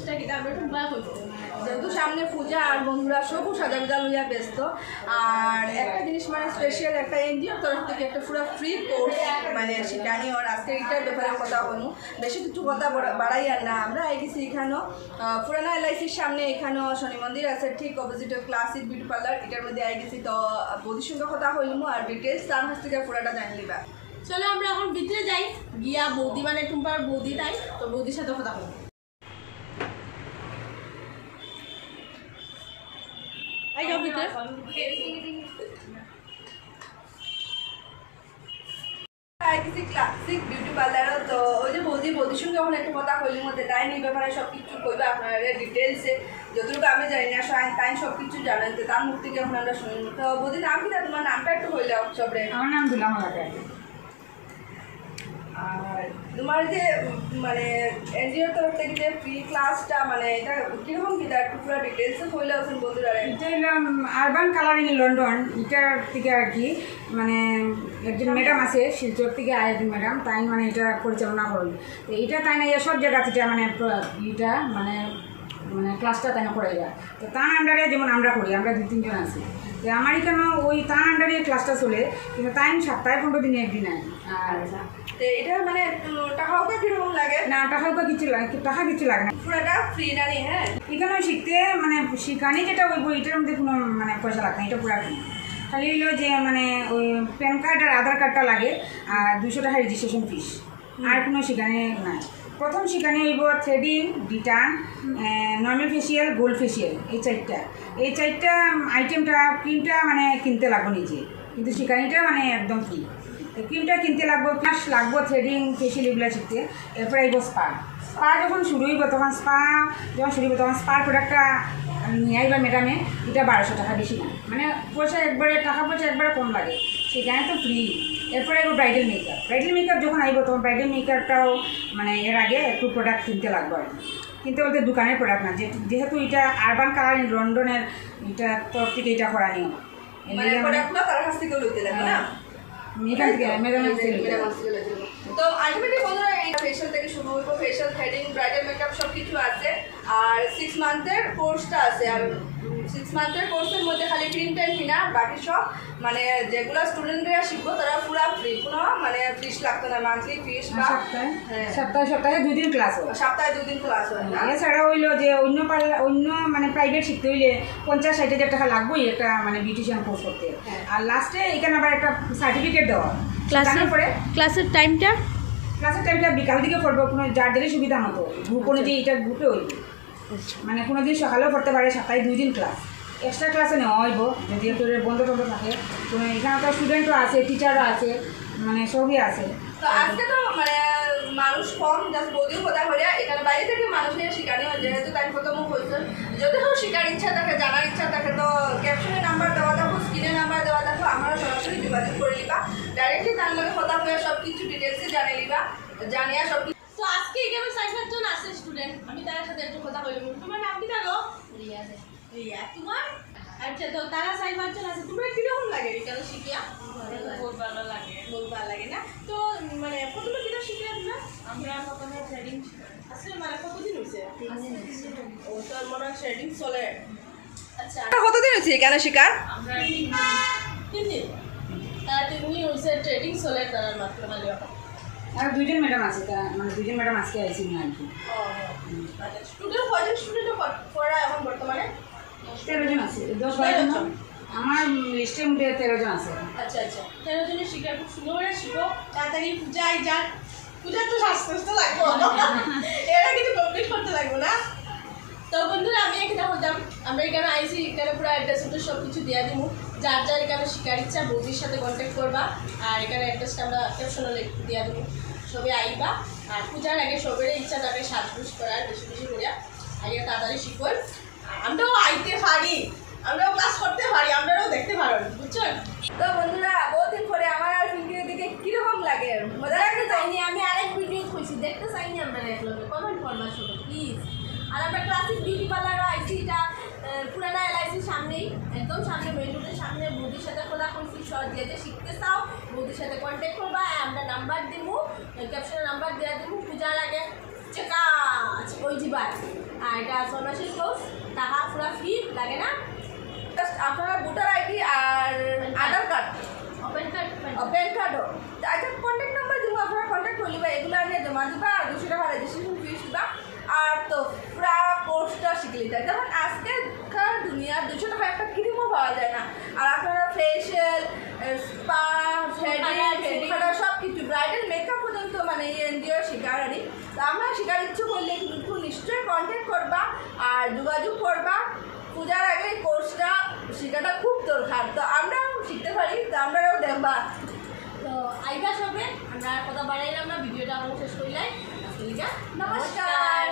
জিনিসটা কিনা আমরা একটু ভয় করছি যেহেতু সামনে পূজা আর বন্ধুরা সবু সাজা গুজা লইয়া ব্যস্ত। আর একটা জিনিস মানে স্পেশাল একটা এনজিওর তরফ থেকে একটা পুরো ফ্রি কোর্স মানে শিখানি। আর আজকে এটার ব্যাপারে কথা বলবো, বেশি কিছু কথা বাড়াই আর না। আমরা আই গেছি এখানেও পুরানা এলআইসির সামনে, এখানেও শনি মন্দির আছে ঠিক অপোজিটে ক্লাসিক বিউটি পার্লার, এটার মধ্যে আই গেছি। তো বৌদির সঙ্গে কথা হইলাম আর ডিটেলস তার কাছ থেকে পুরাটা জানলিবা। চলো আমরা এখন ভিতরে যাই, গিয়া বৌদি মানে টুম্পার বৌদি তাই, তো বৌদির সাথে কথা বলবো। ক্লাসিক বিউটি পার্লারও তো ওই যে বৌদির সঙ্গে এখন একটু কথা হইলির মধ্যে তাই নিয়ে ব্যাপারে সব কিছু কইবে আপনারা ডিটেলসে, যতটুকু আমি জানি না তাই সব কিছু জানেন, তার মুখ থেকে এখন আমরা শুনি। তো বৌদি নাম কি, তোমার নামটা একটু হইলে সবরে? আমার নাম দুলাম লাগে। আর তোমার যে মানে এনজিওর তরফ থেকে যে ফ্রি ক্লাসটা মানে এটা কীরকম কি, তার পুরো ডিটেলসে হইলে আছেন বন্ধুরা? এটা হলাম আরবান কালারিং লন্ডন, এটার থেকে আর কি মানে একজন ম্যাডাম আছে শিলচর থেকে একজন ম্যাডাম, তাই মানে এটা পরিচালনা করেন। তো এটা তাই না সব জায়গা থেকে মানে এটা মানে মানে ক্লাসটা তাই না করে যায়। তো তার আন্ডারে যেমন আমরা করি, আমরা 2-3 জন আছি। তো আমার এখানে ওই তার আন্ডারে ক্লাসটা চলে, কিন্তু তাই সপ্তাহে 15 দিনে একদিন আয়। আর এটা মানে টাকাও কিরকম লাগে? না টাকাও কিছু লাগে, টাকা কিছু লাগে না, পুরোটা ফ্রি না নি? হ্যাঁ, এখানে শিখতে মানে শিখানি যেটা ওই বইটার মধ্যে কোনো মানে পয়সা লাগে না, এটা পুরো ফ্রি। খালি হলো যে মানে ওই প্যান কার্ড আর আধার কার্ডটা লাগে আর 200 টাকা রেজিস্ট্রেশন ফিস, আর কোনো শিখানি নাই। প্রথম শিখানি হইব থ্রেডিং, ডিটার্ন, নর্মাল ফেসিয়াল, গোল্ড ফেসিয়াল, এই চারটা আইটেমটা ক্রিমটা মানে কিনতে লাগবো নিজে, কিন্তু শিখানিটা মানে একদম ফ্রি। ক্রিমটা কিনতে লাগবো, প্লাস লাগবো থ্রেডিং ফেসিয়াল এগুলো শিখতে। এরপরে আইব স্পা যখন শুরু হইব তখন স্পার প্রোডাক্টটা নিয়ে আইবা ম্যাডামে, এটা 1200 টাকা, বেশি না, মানে টাকা পয়সা একবারে কম লাগে, সেখানে তো ফ্রি। এরপরে আইব ব্রাইডাল মেকআপ যখন আইব তখন ব্রাইডাল মেকআপটাও মানে এর আগে একটু প্রোডাক্ট কিনতে লাগবে আর কি, কিনতে বলতে দোকানের প্রোডাক্ট না, যেহেতু এটা আরবান কালারিং লন্ডনের এটা তরফ থেকে এটা করা নিয়ম, তো আলটিমেটলি বন্ধুরা এই ফেশিয়াল থেকে শুরু হইব, ফেশিয়াল, থ্রেডিং, ব্রাইডাল মেকআপ সব কিছু আছে। আর 6 মান্থের কোর্সটা আছে, আর 6 মান্থের কোর্সের মধ্যে খালি ক্রিম টাইম কিনা, বাকি সব মানে যেগুলো স্টুডেন্টরা শিখবো তারা পুরো ফ্রি, কোনো মানে ফিস লাগতো না, মান্থলি ফিস বা সপ্তাহে 2 দিন ক্লাস হয়, সপ্তাহে 2 দিন ক্লাস হয়। এছাড়া হইলো যে অন্য মানে প্রাইভেট শিখতে হইলে 50-60 হাজার টাকা লাগবেই একটা মানে বিউটিশিয়ান কোর্স করতে। আর লাস্টে এখানে আবার একটা সার্টিফিকেট দেওয়া। ক্লাসের টাইমটা বিকাল দিকে পড়বো, কোনো যার দিলে সুবিধা মতো, গ্রুপ অনুযায়ী এটা গ্রুপে হইব, মানে কোনো দিন সকালেও পড়তে পারে, সপ্তাহে 2 দিন ক্লাস, এক্সট্রা ক্লাসে নেওয়া হইব যদি একটু বন্ধ থাকে। এখানে তো স্টুডেন্টও আছে, টিচারও আছে, মানে সবই আছে। তো আজকে তো মানে মানুষ কম, জাস্ট বৌদিও কথা হইয়া এখানে বাইরে থেকে মানুষের শিকারি হয়, যেহেতু তাই প্রথম হয়েছে। যদি কেউ শিকার ইচ্ছা থাকে, জানার ইচ্ছা থাকে, তো ক্যাপশনে নাম্বার দেওয়া থাকো, স্ক্রিনে নাম্বার দেওয়া থাকো, আমরা সরাসরি যোগাযোগ করে নিবা, ডাইরেক্টলি তার লগে কথা হয়ে সব কিছু ডিটেলসে জানিয়ে নিবা, জানিয়া সব কিছু। তো আজকে এখানে 4-5 জন আছে স্টুডেন্ট, আমি তার সাথে একটু কথা বলবো। তোমার নাম কি থাকো? রিয়া। তোমার? আচ্ছা, তো তারা 4-5 জন আছে, তোমার কিরকম লাগে এখানে শিখিয়া? বহুত ভালো লাগে না? তো মানে প্রথমে কিনা শিখিয়া না? আমরা প্রথমে থ্রেডিং আসলে মানে কতদিন হয়েছে? 3 দিন হয়েছে। ও তো মনে হয় থ্রেডিং চলে। আচ্ছা, কতদিন হয়েছে এখানে শিকার? আমরা 3 দিন। তার 3 দিন হয়েছে ট্রেডিং চলে, তার মাত্র মানে আর 2 জন ম্যাডাম আছে, মানে 2 জন ম্যাডাম আজকে আইসি না আর কি। স্টুডেন্ট কয়জন স্টুডেন্ট পড়া এখন বর্তমানে? 13 জন আছে, 10-12 জন আমার লিস্টের মধ্যে 13 জন আছে। আচ্ছা, 13 জনের শিক্ষা খুব সুন্দর করে শিখো, তাড়াতাড়ি পূজায় যান, পূজার তো স্বাস্থ্য লাগবে, এরা কিছু কমপ্লিট করতে লাগবে না। তো বন্ধুরা আমি এখানে বলতাম, আমরা এখানে আইসি, এখানে পুরো অ্যাড্রেস সব কিছু দিয়ে দিব, যার যার এখানে শিকার ইচ্ছা বৌদির সাথে কন্ট্যাক্ট করবা, আর এখানে অ্যাড্রেসটা আমরা ক্যাপশনে দিয়ে দেবো, সবে আইবা। আর পূজার আগে সবের ইচ্ছা থাকে সাজগুজ করার, বেশি বেশি করিয়া আইয়া তাড়াতাড়ি শিখুন। আমরাও আইতে পারি, আমরাও ক্লাস করতে পারি, আমরাও দেখতে পারো, বুঝছেন? তো বন্ধুরা বহুদিন পরে আমার আর ফিঙ্কির দিকে কিরকম লাগে, মজা লাগতে চাইনি, আমি আরেক ভিডিও খুঁজছি, দেখতে চাইনি আমরা একলো কমেন্ট করবা সবাই প্লিজ। আর আমরা ক্লাসিক বিউটি পার্লারও আইসি, এটা পুরানা এলআইসির সামনেই, একদম সামনে মেন রোডের সামনে। বৌদির সাথে খোলা করছি, যে শিখতে চাও বৌদির সাথে কন্ট্যাক্ট করবা, আমরা নাম্বার দিব, ক্যাপশনে নাম্বার দেওয়া দিব। পূজার আগে চেকা ওই যাবার আর এটা সন্ন্যাসীর কোর্স, টাকা পুরা ফ্রি লাগে না। জাস্ট আপনারা ভোটার আইডি আর আধার কার্ড, ওপেন কার্ড প্যান কার্ডও, আচ্ছা কন্ট্যাক্ট নাম্বার দিব, আপনারা কন্ট্যাক্ট করে নিবা, এগুলো নিয়ে জমা দিবা আর 200 টাকা রেজিস্ট্রেশন ফিস দিবা। আর তো পুরা কোর্সটা শিখে নিতে হয়। যেমন আজকের দুনিয়ার 200 টাকা একটা ক্রিমও পাওয়া যায় না। আর আপনারা ফেশিয়াল, স্পা, থ্রেডিং সব কিছু, ব্রাইডাল মেকআপ পর্যন্ত মানে এনজিও শিখার আর তো আমরা শিখার ইচ্ছুক করলে কিন্তু নিশ্চয়ই কন্ট্যাক্ট করবা আর যোগাযোগ করবা। পূজার আগে এই কোর্সটা শেখাটা খুব দরকার, তো আমরাও শিখতে পারি, তো আমরাও দেখবা। তো আইবা সবে আমরা কথা বাড়াইলাম না, ভিডিওটা আমরা শেষ করলাই। নমস্কার।